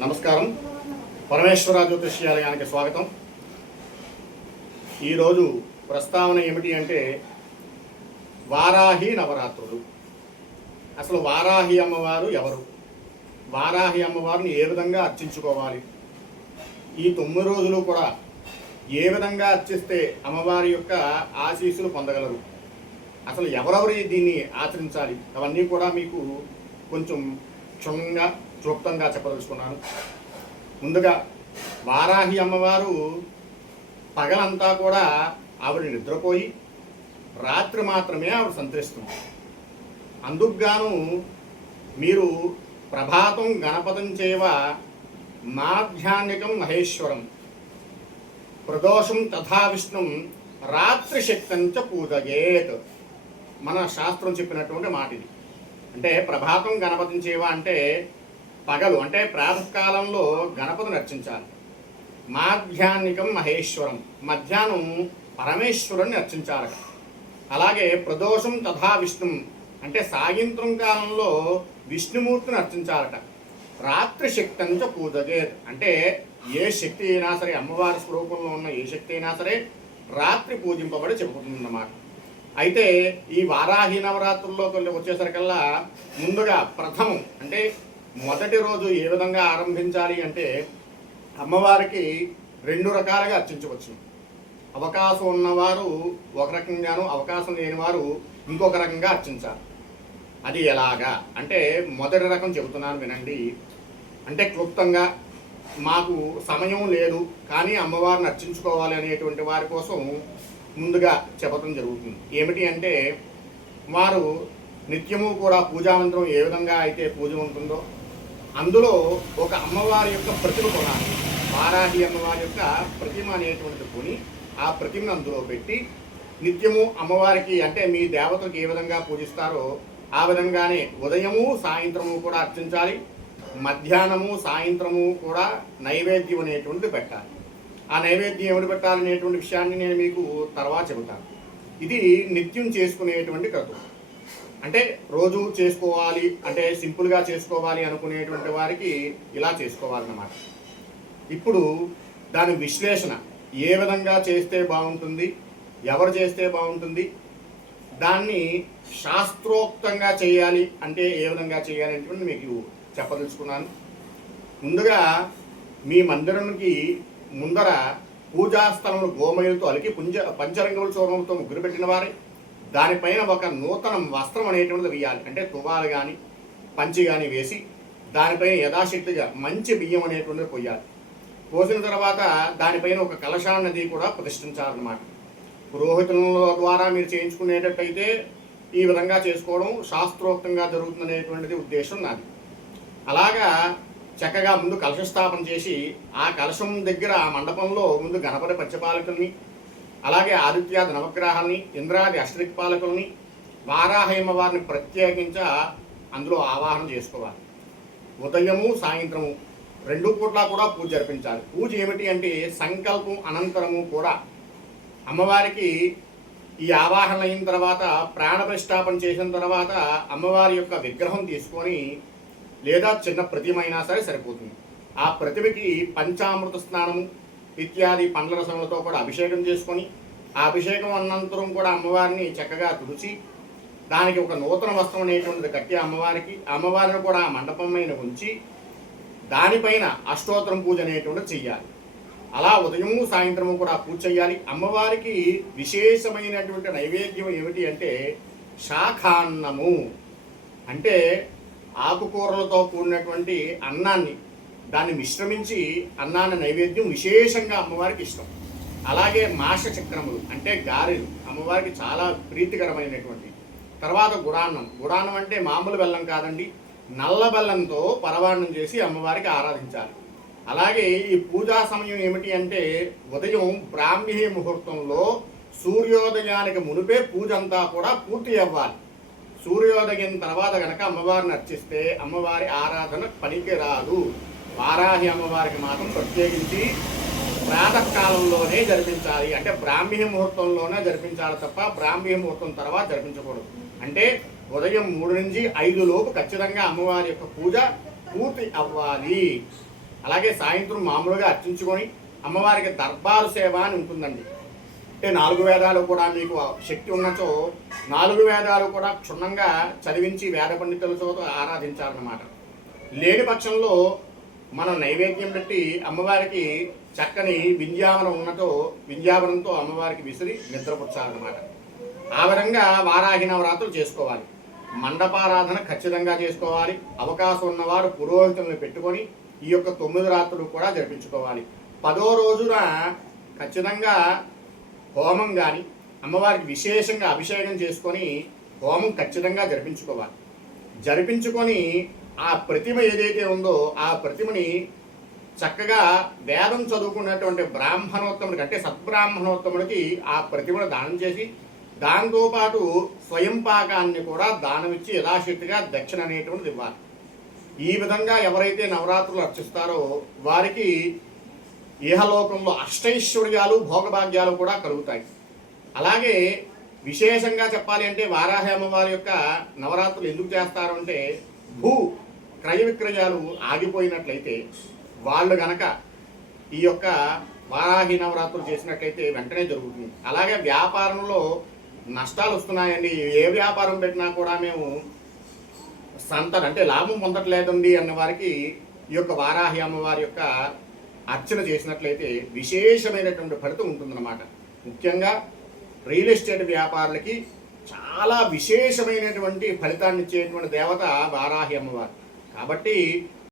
నమస్కారం. పరమేశ్వర జ్యోతిష్యాలయానికి స్వాగతం. ఈరోజు ప్రస్తావన ఏమిటి అంటే వారాహి నవరాత్రులు. అసలు వారాహి అమ్మవారు ఎవరు? వారాహి అమ్మవారిని ఏ విధంగా అర్చించుకోవాలి? ఈ తొమ్మిది రోజులు కూడా ఏ విధంగా అర్చిస్తే అమ్మవారి యొక్క ఆశీస్సులు పొందగలరు? అసలు ఎవరెవరు దీన్ని ఆచరించాలి? అవన్నీ కూడా మీకు కొంచెం క్షుణ్ణంగా క్లుప్తంగా చెప్పదలుచుకున్నాను. ముందుగా వారాహి అమ్మవారు పగలంతా కూడా ఆవిడ నిద్రపోయి రాత్రి మాత్రమే ఆవిడ సంతరిస్తుంది అందుకుగాను మీరు ప్రభాతం గణపతం చేవ మాధ్యాన్నికం మహేశ్వరం ప్రదోషం తథా విష్ణుం రాత్రి శక్తంచ పూజగేత్ మన శాస్త్రం చెప్పినటువంటి మాట ఇది అంటే ప్రభాతం గణపతించేవా అంటే పగలు అంటే ప్రాతకాలంలో గణపతిని అర్చించాలి. మాధ్యాన్నికం మహేశ్వరం మధ్యాహ్నం పరమేశ్వరుని అర్చించాలి. అలాగే ప్రదోషం తథా విష్ణుం అంటే సాయంత్రం కాలంలో విష్ణుమూర్తిని అర్చించాలట. రాత్రి శక్తి అంచ పూజగే అంటే ఏ శక్తి అయినా సరే అమ్మవారి స్వరూపంలో ఉన్న ఏ శక్తి అయినా సరే రాత్రి పూజింపబడి చెప్పుకుంటుందన్నమాట అయితే ఈ వారాహి నవరాత్రుల్లో కొన్ని వచ్చేసరికల్లా ముందుగా ప్రథమం అంటే మొదటి రోజు ఏ విధంగా ఆరంభించాలి అంటే అమ్మవారికి రెండు రకాలుగా అర్చించవచ్చు. అవకాశం ఉన్నవారు ఒక రకంగాను అవకాశం లేనివారు ఇంకొక రకంగా అర్చించాలి. అది ఎలాగా? అంటే మొదటి రకం చెబుతున్నాను వినండి. అంటే క్లుప్తంగా మాకు సమయం లేదు కానీ అమ్మవారిని అర్చించుకోవాలి అనేటువంటి వారి కోసం ముందుగా చెప్పడం జరుగుతుంది. ఏమిటి అంటే వారు నిత్యము కూడా పూజామంత్రం ఏ విధంగా అయితే పూజ ఉంటుందో అందులో ఒక అమ్మవారి యొక్క ప్రతిమ కొనాలి. వారాహి అమ్మవారి యొక్క ప్రతిమ అనేటువంటిది కొని ఆ ప్రతిమను అందులో పెట్టి నిత్యము అమ్మవారికి అంటే మీ దేవతలకు ఏ విధంగా పూజిస్తారో ఆ విధంగానే ఉదయము సాయంత్రము కూడా అర్చించాలి. మధ్యాహ్నము సాయంత్రము కూడా నైవేద్యం అనేటువంటిది పెట్టాలి. ఆ నైవేద్యం ఎవరు పెట్టాలనేటువంటి విషయాన్ని నేను మీకు తర్వాత చెబుతాను. ఇది నిత్యం చేసుకునేటువంటి క్రతువు అంటే రోజు చేసుకోవాలి అంటే సింపుల్గా చేసుకోవాలి అనుకునేటువంటి వారికి ఇలా చేసుకోవాలన్నమాట. ఇప్పుడు దాని విశ్లేషణ ఏ విధంగా చేస్తే బాగుంటుంది ఎవరు చేస్తే బాగుంటుంది దాన్ని శాస్త్రోక్తంగా చేయాలి అంటే ఏ విధంగా చేయాలి అనేటువంటి మీకు చెప్పదలుచుకున్నాను. ముందుగా మీ మందిరానికి ముందర పూజాస్థలంలో గోమయులతో అలికి పుంజ పంచరంగుల చూర్ణంతో ముగ్గురు పెట్టిన వారే. దానిపైన ఒక నూతన వస్త్రం అనేటువంటిది వేయాలి అంటే తువాలు కానీ పంచి కానీ వేసి దానిపైన యథాశక్తిగా మంచి బియ్యం అనేటువంటిది పోయాలి పోసిన తర్వాత దానిపైన ఒక కలశాన్నది కూడా ప్రతిష్ఠించాలన్నమాట. పురోహితుల ద్వారా మీరు చేయించుకునేటట్టయితే ఈ విధంగా చేసుకోవడం శాస్త్రోక్తంగా జరుగుతుందనేటువంటిది ఉద్దేశం నాది. అలాగా చక్కగా ముందు కలశ స్థాపన చేసి ఆ కలశం దగ్గర ఆ మండపంలో ముందు గణపతి పచ్చపాలకుల్ని అలాగే ఆదిత్యాది నవగ్రహాన్ని ఇంద్రాది అష్టదిక్పాలకుల్ని వారాహయమ వారిని ప్రత్యేకించ అందులో ఆవాహన చేసుకోవాలి. ఉదయము సాయంత్రము రెండు పూట్ల కూడా పూజ జరిపించాలి. పూజ ఏమిటి అంటే సంకల్పం అనంతరము కూడా. అమ్మవారికి ఈ ఆవాహన అయిన తర్వాత ప్రాణప్రతిష్టాపన చేసిన తర్వాత అమ్మవారి యొక్క విగ్రహం తీసుకొని లేదా చిన్న ప్రతిమైనా సరే సరిపోతుంది. ఆ ప్రతిమకి పంచామృత స్నానము ఇత్యాది పండ్ల రసములతో కూడా అభిషేకం చేసుకొని ఆ అభిషేకం అనంతరం కూడా అమ్మవారిని చక్కగా తుడిచి దానికి ఒక నూతన వస్త్రం అనేటువంటిది కట్టి అమ్మవారికి అమ్మవారిని కూడా ఆ మండపం మీద ఉంచి దానిపైన అష్టోత్తరం పూజ అనేటువంటిది చెయ్యాలి. అలా ఉదయము సాయంత్రము కూడా పూజ చేయాలి అమ్మవారికి విశేషమైనటువంటి నైవేద్యం ఏమిటి అంటే శాఖాన్నము. అంటే ఆకుకూరలతో కూడినటువంటి అన్నాన్ని దాన్ని మిశ్రమించి అన్నాన నైవేద్యం విశేషంగా అమ్మవారికి ఇష్టం. అలాగే మాష చక్రములు అంటే గారెలు అమ్మవారికి చాలా ప్రీతికరమైనటువంటి. తర్వాత గుడాన్నం. గుడాన్నం అంటే మామూలు బెల్లం కాదండి నల్ల బెల్లంతో పరవాణం చేసి అమ్మవారికి ఆరాధించాలి. అలాగే ఈ పూజా సమయం ఏమిటి అంటే ఉదయం బ్రాహ్మీ ముహూర్తంలో సూర్యోదయానికి మునిపే పూజ అంతా కూడా పూర్తి అవ్వాలి. సూర్యోదయం తర్వాత కనుక అమ్మవారిని అర్చిస్తే అమ్మవారి ఆరాధన పనికి రాదు వారాహి అమ్మవారికి మాత్రం ప్రత్యేకించి ప్రాతకాలంలోనే జరిపించాలి. అంటే బ్రాహ్మీ ముహూర్తంలోనే జరిపించాలి తప్ప బ్రాహ్మీ ముహూర్తం తర్వాత జరిపించకూడదు. అంటే ఉదయం మూడు నుంచి ఐదు లోపు ఖచ్చితంగా అమ్మవారి యొక్క పూజ పూర్తి అవ్వాలి. అలాగే సాయంత్రం మామూలుగా అర్చించుకొని అమ్మవారికి దర్బారు సేవ అని ఉంటుందండి. అంటే నాలుగు వేదాలు కూడా మీకు శక్తి ఉన్నచో నాలుగు వేదాలు కూడా క్షుణ్ణంగా చదివించి వేద పండితులతో ఆరాధించాలన్నమాట. లేని పక్షంలో మనం నైవేద్యం పెట్టి అమ్మవారికి చక్కని వింజావనం ఉన్నతో వింజావనంతో అమ్మవారికి విసిరి నిద్రపుచ్చాలన్నమాట. ఆ విధంగా వారాహి నవరాత్రులు చేసుకోవాలి. మండపారాధన ఖచ్చితంగా చేసుకోవాలి. అవకాశం ఉన్నవారు పురోహితులను పెట్టుకొని ఈ యొక్క తొమ్మిది రాత్రులు కూడా జరిపించుకోవాలి. పదో రోజున ఖచ్చితంగా హోమం కానీ అమ్మవారికి విశేషంగా అభిషేకం చేసుకొని హోమం ఖచ్చితంగా జరిపించుకోవాలి. జరిపించుకొని ఆ ప్రతిమ ఏదైతే ఉందో ఆ ప్రతిమని చక్కగా వేదం చదువుకున్నటువంటి బ్రాహ్మణోత్తముడికి అంటే సద్బ్రాహ్మణోత్తముడికి ఆ ప్రతిమను దానం చేసి దాంతోపాటు స్వయం పాకాన్ని కూడా దానమిచ్చి యథాశక్తిగా దక్షిణ అనేటువంటిది ఇవ్వాలి. ఈ విధంగా ఎవరైతే నవరాత్రులు అర్చిస్తారో వారికి ఇహలోకంలో అష్టైశ్వర్యాలు భోగభాగ్యాలు కూడా కలుగుతాయి. అలాగే విశేషంగా చెప్పాలి అంటే వారాహి అమ్మవారి యొక్క నవరాత్రులు ఎందుకు చేస్తారు అంటే భూ క్రయ విక్రయాలు ఆగిపోయినట్లయితే వాళ్ళు గనక ఈ యొక్క వారాహి నవరాత్రులు చేసినట్లయితే వెంటనే జరుగుతుంది. అలాగే వ్యాపారంలో నష్టాలు వస్తున్నాయండి. ఏ వ్యాపారం పెట్టినా కూడా మేము సంతన అంటే లాభం పొందట్లేదండి అన్న వారికి ఈ యొక్క వారాహి అమ్మవారి యొక్క అర్చన చేసినట్లయితే విశేషమైనటువంటి ఫలితం ఉంటుందన్నమాట. ముఖ్యంగా రియల్ ఎస్టేట్ వ్యాపారులకి చాలా విశేషమైనటువంటి ఫలితాన్ని ఇచ్చేటువంటి దేవత వారాహి అమ్మవారు. కాబట్టి